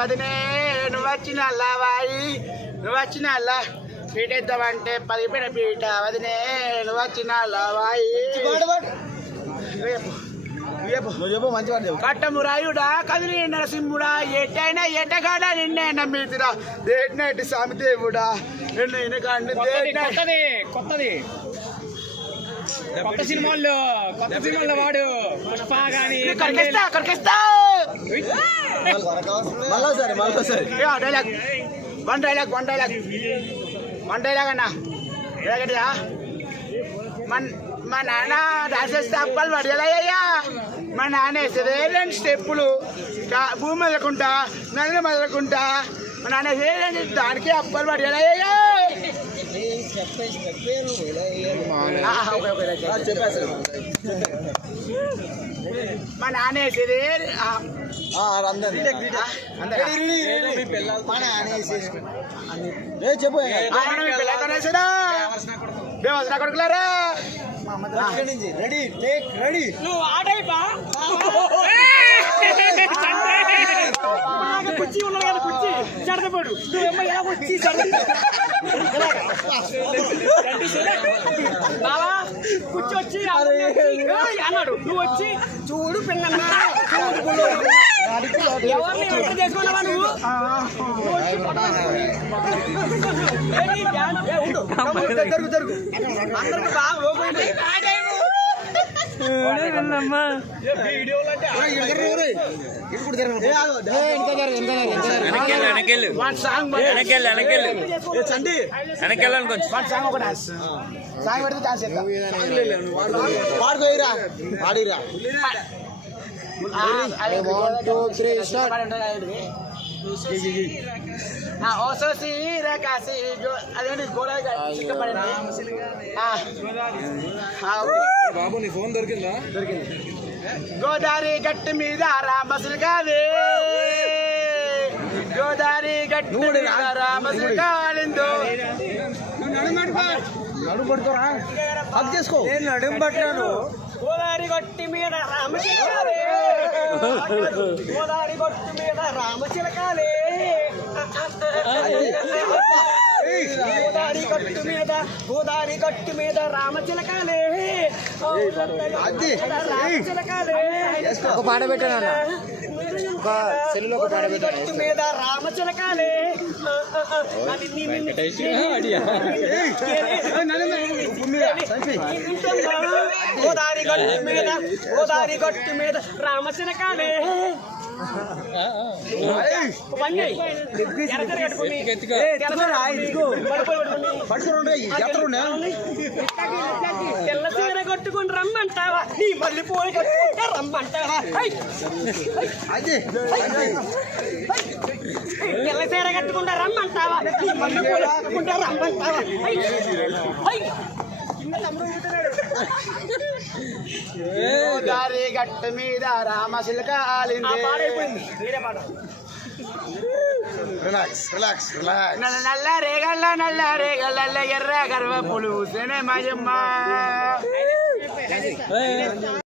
వదినే నువ్వు వచ్చిన వాయి నువ్వు వచ్చిన పీటేద్దామంటే పదిపోయిన పీట వదినే నువ్వు వచ్చిన వాయి కట్టమురాయుడా కదిలి నరసింహుడా ఎట్టైనా ఎట్టగాడ నిన్నే నమ్మితిరా దేటినటి సామిదేవుడా కొత్తది కొత్త సినిమాల్లో వాడు పుష్ప గాని వన్ డైలాగ్ అన్నా మా నాన్న రాసేస్తే అప్పాలు పడేలయ్యా మా నాన్న వేసేది 2 స్టెప్పులు భూమి మొదలుకుంటా నదిని మొదలుకుంటా మా నాన్న వేసేది దానికి అప్పాలు పడేలయ్యా మా నాన్న వేసేది దేవసరా కొడుకులారా రెడీ నువ్వు ఆడైపా కుర్చీ ఉన్నది కదా కుర్చీ చెడతపోడు నువ్వేమో ఎలా వచ్చి బావా కుర్చీ వచ్చి అన్నాడు నువ్వు వచ్చి చూడు పిల్లన్నా ఎవరిని ఎంటర్ చేసుకున్నావా నువ్వు అందరికి బాగా లోపలింది బాబు నీ ఫోన్ దొరికిందా? గోదావరి గట్టి మీద రామసిల్కావే గోదావరి గట్టి మీద రామసిల్కాలిందో నడుము పట్టుకోరా హక్ చేసుకో నడుము పట్టాను గోదావరి గట్టి మీద రామచిలకాలే గోదావరి గట్టి మీద రామచిలకాలే గోదావరి గట్టు మీద రామచిలకాలే ఒక పాట పెట్టాను ఒక సెల్లులో ఒక పాట పెట్టాను గట్టు మీద రామచిలకాలే గోదావరి గట్టు మీద రామచిలకాలే తెల్ల చీర కట్టుకుని రమ్మంటావా నీ మళ్ళీ పోయి కట్టుకుంటా రమ్మంటావా తెల్ల చీర కట్టుకుంటా రమ్మంటావా నీ మళ్ళీ పోయి కట్టుకుంటా రమ్మంటావా గోదావరి గట్టు మీద రామసిల్కాలిందే నల్ల రేగల్ల ఎర్ర గర్వ పులు మాయమ్మ